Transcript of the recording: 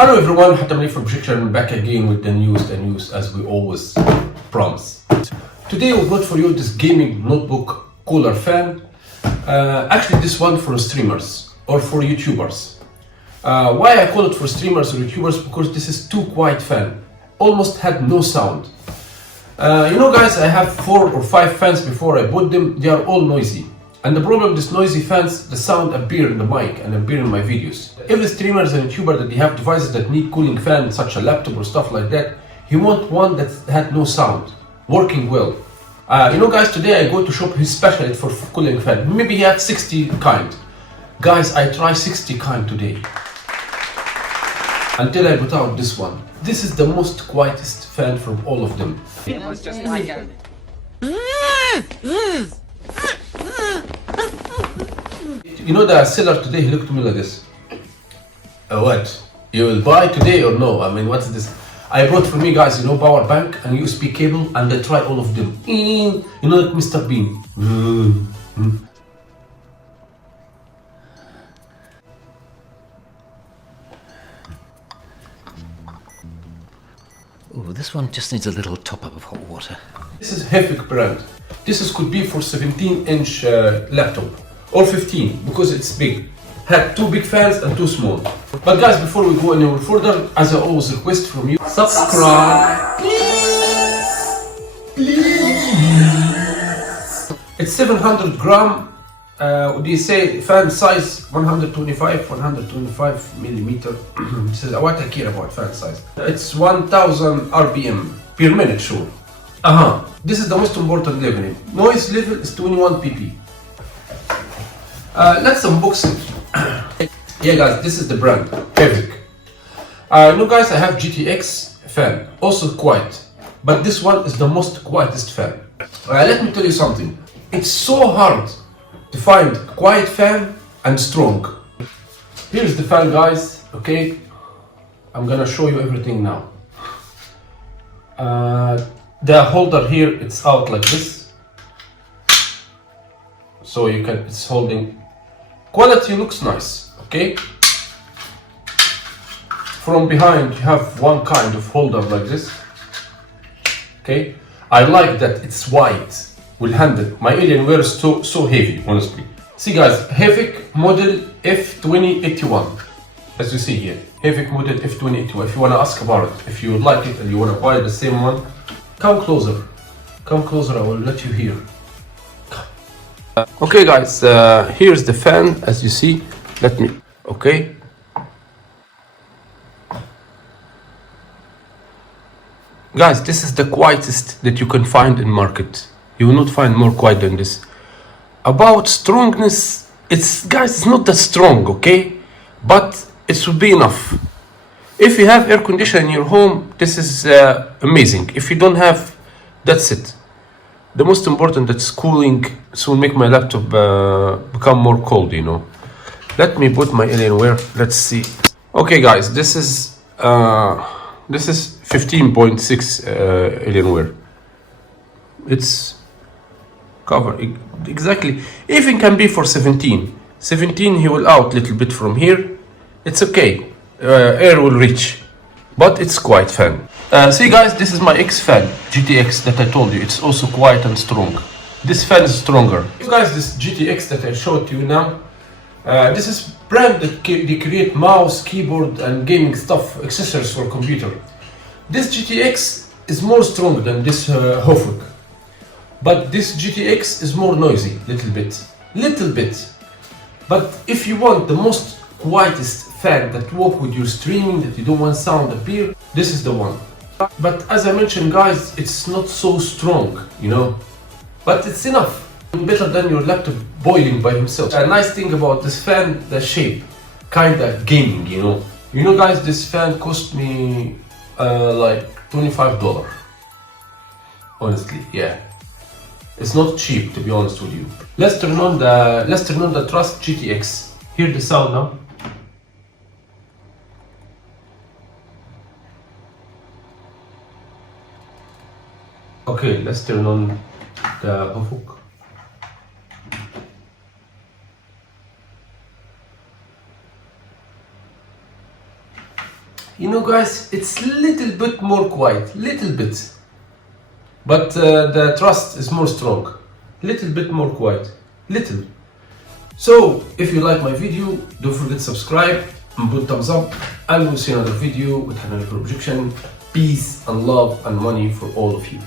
Hello everyone, Hatem from Objection, back again with the news as we always promise. Today we brought for you this gaming notebook cooler fan. Actually this one for streamers or for YouTubers. Why I call it for streamers or YouTubers? Because this is too quiet fan. Almost had no sound. You know guys, I have 4 or 5 fans before I bought them. They are all noisy. And the problem with these noisy fans, the sound appear in the mic and appear in my videos. Every streamers and YouTuber that they have devices that need cooling fan, such a laptop or stuff like that, he want one that had no sound, working well. You know guys, today I go to shop his specialist for cooling fan. Maybe he had 60 kind. Guys, I try 60 kind today. Until I put out this one. This is the most quietest fan from all of them. It was just like a... You know the seller today, he looked to me like this. What? You will buy today or no? I mean, what's this? I brought for me guys, you know, power bank and USB cable, and I try all of them. You know, like Mr. Bean. Oh, this one just needs a little top up of hot water. This is Havic brand. Could be for 17-inch laptop or 15 because it's big. Had 2 big fans and 2 small. But guys, before we go any further, as I always request from you, subscribe. Please. It's 700 gram. They say fan size 125 millimeter. This is what I care about fan size. It's 1000 RPM per minute, sure. This is the most important level. Noise level is 21 pp. Let's unbox it. Yeah guys, this is the brand, Havic. You know guys, I have GTX fan, also quiet. But this one is the most quietest fan. Let me tell you something. It's so hard to find a quiet fan and strong. Here's the fan guys, okay? I'm gonna show you everything now. The holder here, it's out like this. So you can, it's holding. Quality looks nice, okay? From behind you have one kind of holder like this. Okay? I like that it's wide. Will handle. My Alienware is so heavy, honestly. See guys, Havic model F2081. As you see here, Havic model F2081. If you wanna ask about it, if you would like it and you wanna buy the same one, come closer. Come closer, I will let you hear. Okay guys, here's the fan, as you see. Let me, okay. Guys, this is the quietest that you can find in market. You will not find more quiet than this. About strongness, it's not that strong, okay? But it should be enough. If you have air conditioning in your home, this is amazing. If you don't have, that's it. The most important, that's cooling, so will make my laptop become more cold, you know. Let me put my Alienware, let's see. Okay guys, this is 15.6 Alienware. It's cover exactly. Even can be for 17. 17 he will out a little bit from here. It's okay. Air will reach, but it's quiet fan. See guys, this is my X fan, GTX that I told you. It's also quiet and strong. This fan is stronger. You guys, this GTX that I showed you now, this is brand that they create mouse, keyboard and gaming stuff, accessories for computer. This GTX is more strong than this Havic. But this GTX is more noisy, little bit. But if you want the most quietest fan that work with your streaming, that you don't want sound appear, this is the one. But as I mentioned guys, it's not so strong, you know, but it's enough. Better than your laptop boiling by himself. A nice thing about this fan, the shape, kinda gaming, you know. You know guys, this fan cost me like $25. Honestly, yeah. It's not cheap, to be honest with you. Let's turn on the Trust GTX. Hear the sound now. Okay, let's turn on the Havic. You know, guys, it's little bit more quiet, little bit. But the trust is more strong. Little bit more quiet, little. So, if you like my video, don't forget to subscribe and put thumbs up. And we'll see another video with another objection. Peace and love and money for all of you.